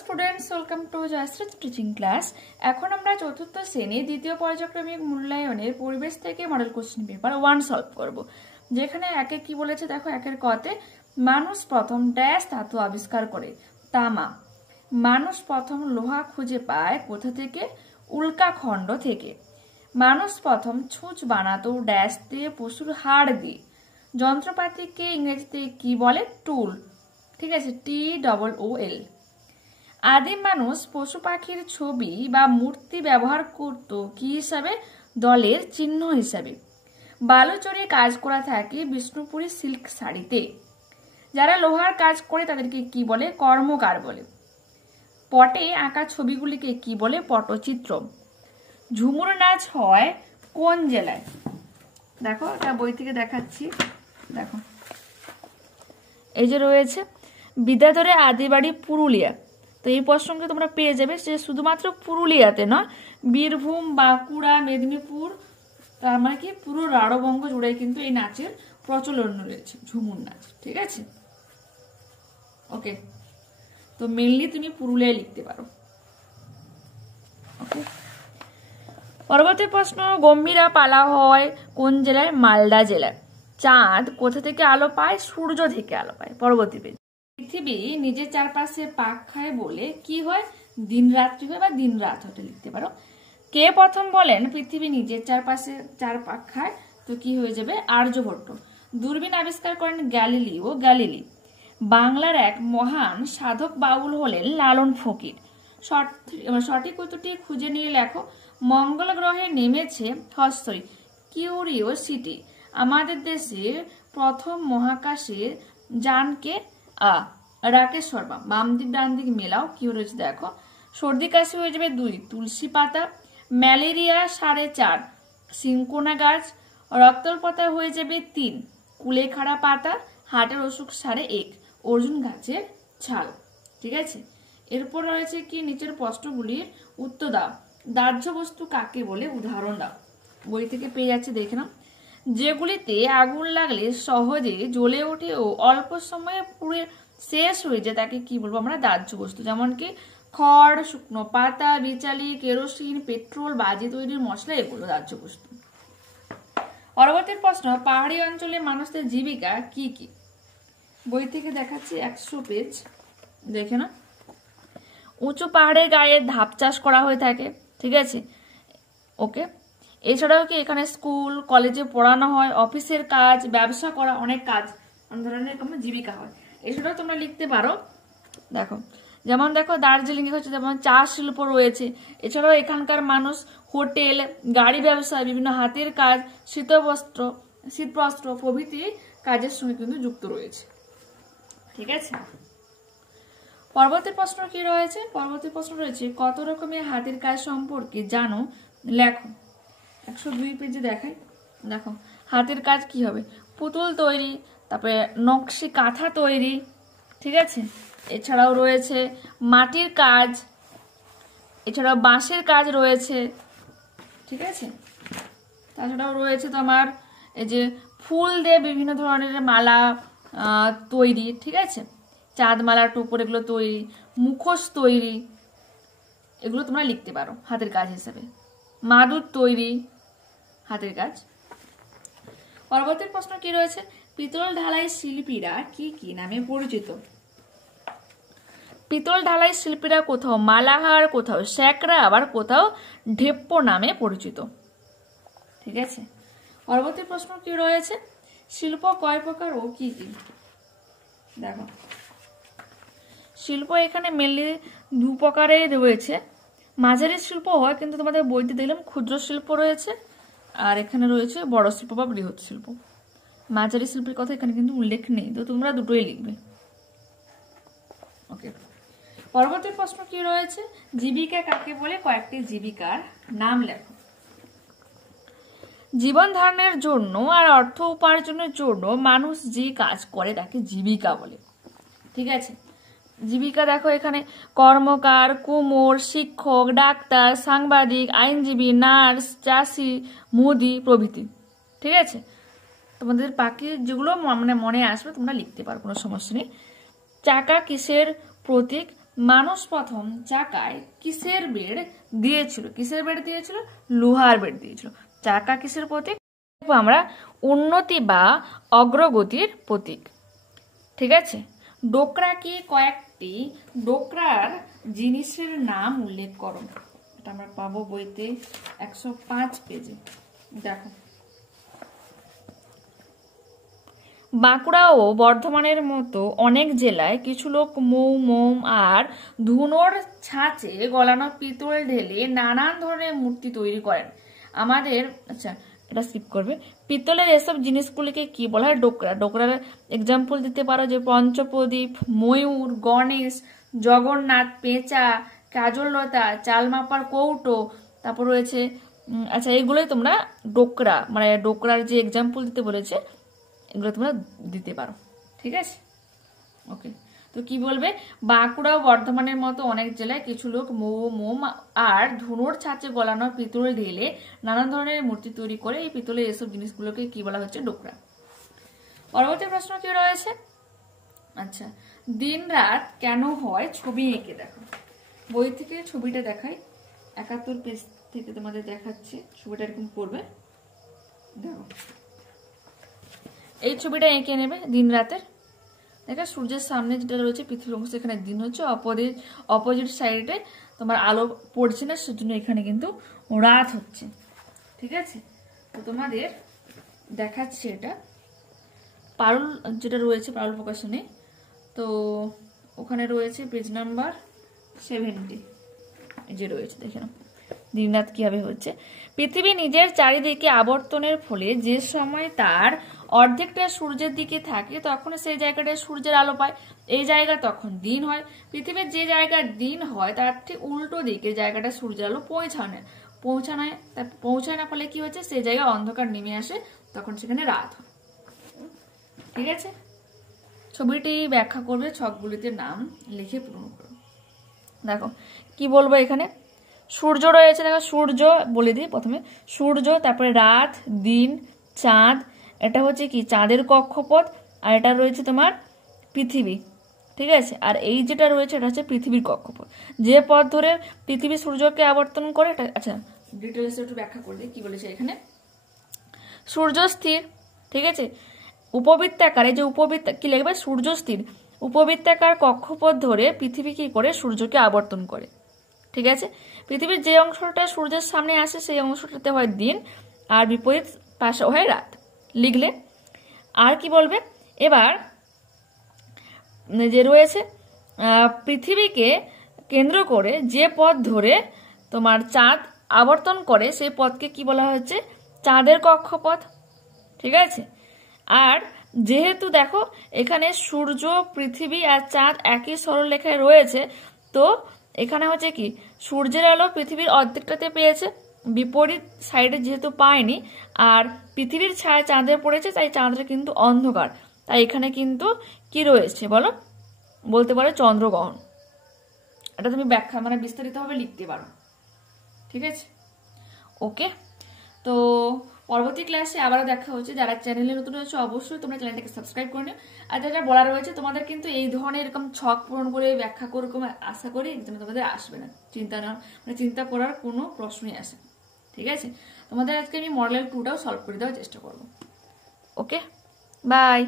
Students, welcome to Jayshree teaching class. এখন আমরা চতুর্থ শ্রেণীর দ্বিতীয় পর্যায়ক্রমিক মূল্যায়নের পরিবেশ থেকে মডেল কোশ্চেন পেপার 1 সলভ করব। যেখানে একে কি বলেছে দেখো, একের কতে মানুষ প্রথম ড্যাশ ধাতু আবিষ্কার করে, তামা। মানুষ প্রথম লোহা খুঁজে পায় কোথা থেকে? উল্কাখণ্ড থেকে। মানুষ প্রথম ছুঁচ বানাতো ড্যাশ দিয়ে, পশুর হাড় দিয়ে। যন্ত্রপাতিকে ইংরেজিতে কি বলে? টুল। ঠিক আছে, TOOL। আদিম মানুষ পশু পাখির ছবি বা মূর্তি ব্যবহার করত কি হিসাবে? দলের চিহ্ন হিসাবে। বালুচরে কাজ করা থাকে বিষ্ণুপুরী সিল্ক শাড়িতে। যারা লোহার কাজ করে তাদেরকে কি বলে? কর্মকার বলে। পটে আঁকা ছবিগুলিকে কি বলে? পটচিত্র। ঝুমুর নাচ হয় কোন জেলায়? দেখো, এটা বই থেকে দেখাচ্ছি। দেখো, এই যে রয়েছে বিদ্যাধরের আদিবাড়ি পুরুলিয়া। তো এই প্রসঙ্গে তোমরা পেয়ে যাবে যে শুধুমাত্র পুরুলিয়াতে নয়, বীরভূম, বাঁকুড়া, মেদিনীপুর, তার মানে কি পুরো রাঢ়বঙ্গ জুড়ে কিন্তু এই নাচের প্রচলন রয়েছে, ঝুমুর নাচ। ঠিক আছে, ওকে। তো মেনলি তুমি পুরুলিয়ায় লিখতে পারো। ওকে, পরবর্তী প্রশ্ন, গম্ভীরা পালা হয় কোন জেলায়? মালদা জেলায়। চাঁদ কোথা থেকে আলো পায়? সূর্য থেকে আলো পায়। পরবর্তী পেজ, পৃথিবী নিজের চারপাশে পাক খায় বলে কি হয়? দিন রাত্রি হয় বা দিন রাত হতে লিখতে পারো। কে প্রথম বলেন পৃথিবী নিজের চারপাশে চার পাক খায়? তো কি হয়ে যাবে? আর্যভট্ট। দূরবীন আবিষ্কার করেন গ্যালিলি। বাংলার এক মহান সাধক বাউল হলেন লালন ফকির। সঠিক উত্তরটি খুঁজে নিয়ে লেখো। মঙ্গল গ্রহে নেমেছে কিউরিওসিটি। আমাদের দেশের প্রথম মহাকাশের যানকে রাকেশ শর্মা। বাম দিক ডান দিক মেলাও, কি রয়েছে দেখো। সর্দি কাশি হয়ে যাবে 2, তুলসী পাতা। ম্যালেরিয়া 4.5, সিনকোনা গাছ। রক্তল্পতা হয়ে যাবে 3, কুলেখাড়া পাতা। হার্টের অসুখ 1.5, অর্জুন গাছের ছাল। ঠিক আছে, এরপর রয়েছে কি নিচের প্রশ্নগুলির উত্তর দাও। দাহ্য বস্তু কাকে বলে? উদাহরণ দাও। বই থেকে পেয়ে যাচ্ছে, দেখে নাও। যেগুলিতে আগুন লাগলে সহজে জ্বলে ওঠে ও অল্প সময়ে পুড়ে শেষ হয়ে যায় তাকে কি বলবো আমরা? দাহ্য বস্তু। যেমন কি খড়, শুকনো পাতা, বিচালি, কেরোসিন, পেট্রোল, বাজি তৈরির মশলা, এগুলো দাহ্য বস্তু। পরবর্তী প্রশ্ন, পাহাড়ি অঞ্চলে মানুষদের জীবিকা কি কি? বই থেকে দেখাচ্ছি, 100 পেজ, দেখে না। উঁচু পাহাড়ের গায়ে ধাপ চাষ করা হয়ে থাকে। ঠিক আছে, ওকে। এছাড়াও কি এখানে স্কুল কলেজে পড়ানো হয়, অফিসের কাজ, ব্যবসা করা, অনেক কাজ, অনেক ধরনের জীবিকা হয়। এছাড়াও তোমরা লিখতে পারো, দেখো যেমন দেখো দার্জিলিং এ হচ্ছে যেমন চা শিল্প রয়েছে। এছাড়াও এখানকার মানুষ হোটেল, গাড়ি ব্যবসা, বিভিন্ন হাতের কাজ, শীতবস্ত্র প্রভৃতি কাজের সঙ্গে কিন্তু যুক্ত রয়েছে। ঠিক আছে, পরবর্তী প্রশ্ন কি রয়েছে? পরবর্তী প্রশ্ন রয়েছে কত রকমের হাতের কাজ সম্পর্কে জানো, লেখো। 102 পেজে দেখাই। দেখো, হাতের কাজ কি হবে? পুতুল তৈরি, তারপরে নকশি কাঁথা তৈরি। ঠিক আছে, এছাড়াও রয়েছে মাটির কাজ, এছাড়াও বাঁশের কাজ রয়েছে। ঠিক আছে, তাছাড়াও রয়েছে তোমার এই যে ফুল দিয়ে বিভিন্ন ধরনের মালা তৈরি। ঠিক আছে, চাঁদ মালা, টোপর, এগুলো তৈরি, মুখোশ তৈরি, এগুলো তোমরা লিখতে পারো হাতের কাজ হিসেবে। মাদুর তৈরি, হাতের কাজ। পরবর্তী প্রশ্ন কি রয়েছে? পিতল ঢালাই শিল্পীরা কি কি নামে পরিচিত? পিতল ঢালাই শিল্পীরা কোথাও মালাহার, কোথাও স্যাকরা, আবার কোথাও ঢেপ্প নামে পরিচিত। ঠিক আছে, পরবর্তী প্রশ্ন কি রয়েছে? শিল্প কয় প্রকার ও কি কি? দেখো, শিল্প এখানে মেনলি 2 প্রকারের রয়েছে। মাঝারি শিল্প হয়, কিন্তু তোমাদের বইতে দেখলাম ক্ষুদ্র শিল্প রয়েছে, আর এখানে রয়েছে বড় শিল্প বা বৃহৎ শিল্প। মাঝারি শিল্পের কথা এখানে কিন্তু উল্লেখ নেই, তো তোমরা দুটোই লিখবে। ওকে, পরবর্তী প্রশ্ন কি রয়েছে? জীবিকা কাকে বলে? কয়েকটি জীবিকার নাম লেখো। জীবন ধারণের জন্য আর অর্থ উপার্জনের জন্য মানুষ যে কাজ করে তাকে জীবিকা বলে। ঠিক আছে, জীবিকা দেখো এখানে কর্মকার, কুমোর, শিক্ষক, ডাক্তার, সাংবাদিক, আইনজীবী, নার্স, চাষি, মুদি প্রভৃতি। ঠিক আছে, তোমাদের বাকি যেগুলো মনে আসবে তোমরা লিখতে পারো, কোনো সমস্যা নেই। চাকা কিসের প্রতীক? মানুষ প্রথম চাকায় কিসের বেড় দিয়েছিল? কিসের বেড় দিয়েছিল? লোহার বেড় দিয়েছিল। চাকা কিসের প্রতীক? আমরা উন্নতি বা অগ্রগতির প্রতীক। ঠিক আছে। ডোকরা কি? কয়েকটি ডোকরার জিনিসের নাম উল্লেখ করো। এটা আমরা পাবো বইতে 105 পেজে। দেখো, বাঁকুড়া ও বর্ধমানের মতো অনেক জেলায় কিছু লোক মৌ, মোম আর ধুনোর ছাঁচে গলানো পিতল ঢেলে নানান ধরনের মূর্তি তৈরি করেন। আমাদের আচ্ছা, এটা স্কিপ করবে। পিতলের এসব জিনিসগুলিকে কি বলা হয়? ডোকরা। ডোকরার এক্সাম্পল দিতে পারো যে পঞ্চপ্রদীপ, ময়ূর, গণেশ, জগন্নাথ, পেঁচা, কাজললতা, চাল মাপার কৌটো, তারপর রয়েছে আচ্ছা, এইগুলোই তোমরা ডোকরা, মানে ডোকরার যে এক্সাম্পল দিতে বলেছে এগুলো তোমরা দিতে পারো। ঠিক আছে, ওকে। তো কি বলবে? বাঁকুড়া ও বর্ধমানের মতো অনেক জেলায় কিছু লোক মৌ, মোম আর ধুনোর ছাঁচে গলানো পিতল ঢেলে নানান ধরনের মূর্তি তৈরি করে। এই পিতলের এসব জিনিসগুলোকে কি বলা হচ্ছে? ডোকরা। পরবর্তী প্রশ্ন কি রয়েছে? আচ্ছা, দিন রাত কেন হয়? ছবি এঁকে দেখো। বই থেকে ছবিটা দেখাই, 71 পেজ থেকে তোমাদের দেখাচ্ছে। ছবিটা এরকম করবে, দেখো। এই ছবিটা এঁকে নেবে দিন রাতের। দেখো, সূর্যের সামনে যেটা রয়েছে পৃথিবীর অংশ, এখানে দিন হচ্ছে, অপোজিট সাইডে তোমার আলো পড়ছে না, সেজন্য এখানে কিন্তু রাত হচ্ছে। ঠিক আছে, তো তোমাদের দেখাচ্ছে এটা পারুল যেটা রয়েছে, পারুল প্রকাশনী, তো ওখানে রয়েছে পেজ নাম্বার 70 যে রয়েছে, দেখে নাও দিনরাত কিভাবে হচ্ছে। পৃথিবী নিজের চারিদিকে আবর্তনের ফলে যে সময় তার অর্ধেকটা সূর্যের দিকে থাকে তখন সেই জায়গাটায় সূর্যের আলো পায়, এই জায়গা তখন দিন হয়। পৃথিবীর যে জায়গার দিন হয় তার ঠিক উল্টো দিকে জায়গাটা সূর্যের আলো পৌঁছায় না, ফলে কি হচ্ছে? সেই জায়গায় অন্ধকার নেমে আসে, তখন সেখানে রাত হয়। ঠিক আছে, ছবিটি ব্যাখ্যা করবে, ছকগুলিতে নাম লিখে পূরণ করো। দেখো কি বলবো এখানে? সূর্য রয়েছে, দেখো সূর্য বলে দিই প্রথমে। সূর্য, তারপরে রাত, দিন, চাঁদ, এটা হচ্ছে কি চাঁদের কক্ষপথ, আর এটা রয়েছে তোমার পৃথিবী। ঠিক আছে, আর এই যেটা রয়েছে এটা হচ্ছে পৃথিবীর কক্ষপথ। যে পথ ধরে পৃথিবী সূর্যকে আবর্তন করে, এটা আচ্ছা ডিটেলস একটু ব্যাখ্যা করে দিই কি বলেছে এখানে। সূর্য স্থির, ঠিক আছে, উপবৃত্তাকার, এই যে উপবৃত্তা কি লিখবে? সূর্য স্থির উপবৃত্তাকার কক্ষপথ ধরে পৃথিবী কি করে? সূর্যকে আবর্তন করে। ঠিক আছে, পৃথিবীর যে অংশটা সূর্যের সামনে আসে সেই অংশটাতে হয় দিন, আর বিপরীত পাশে হয় রাত। লিখলে আর কি বলবে? এবার যে রয়েছে পৃথিবীকে কেন্দ্র করে যে পথ ধরে তোমার চাঁদ আবর্তন করে সেই পথকে কি বলা হচ্ছে? চাঁদের কক্ষপথ। ঠিক আছে, আর যেহেতু দেখো এখানে সূর্য, পৃথিবী আর চাঁদ একই সরলরেখায় রয়েছে, তো এখানে হচ্ছে কি সূর্যের আলো পৃথিবীর অর্ধেকটাতে পেয়েছে, বিপরীত সাইডে যেহেতু পায়নি, আর পৃথিবীর ছায়া চাঁদে পড়েছে, তাই চাঁদের কিন্তু অন্ধকার, তাই এখানে কিন্তু কি রয়েছে বলো? বলতে পারো চন্দ্রগ্রহণ। এটা তুমি ব্যাখ্যা মানে বিস্তারিতভাবে লিখতে পারো। ঠিক আছে, ওকে। তো পরবর্তী ক্লাসে আবারও দেখা হচ্ছে। যারা চ্যানেলে নতুন হচ্ছে অবশ্যই তোমরা চ্যানেলটাকে সাবস্ক্রাইব করে নিও। আর যারা বলা রয়েছে তোমাদের কিন্তু এই ধরনের এরকম ছক পূরণ করে ব্যাখ্যা করে আশা করি এক্সামে তোমাদের আসবে না, চিন্তা করার কোনো প্রশ্নই আসে না। ঠিক আছে, তোমাদের আজকে আমি মডেল 2টাও সলভ করে দেওয়ার চেষ্টা করবো। ওকে, বাই।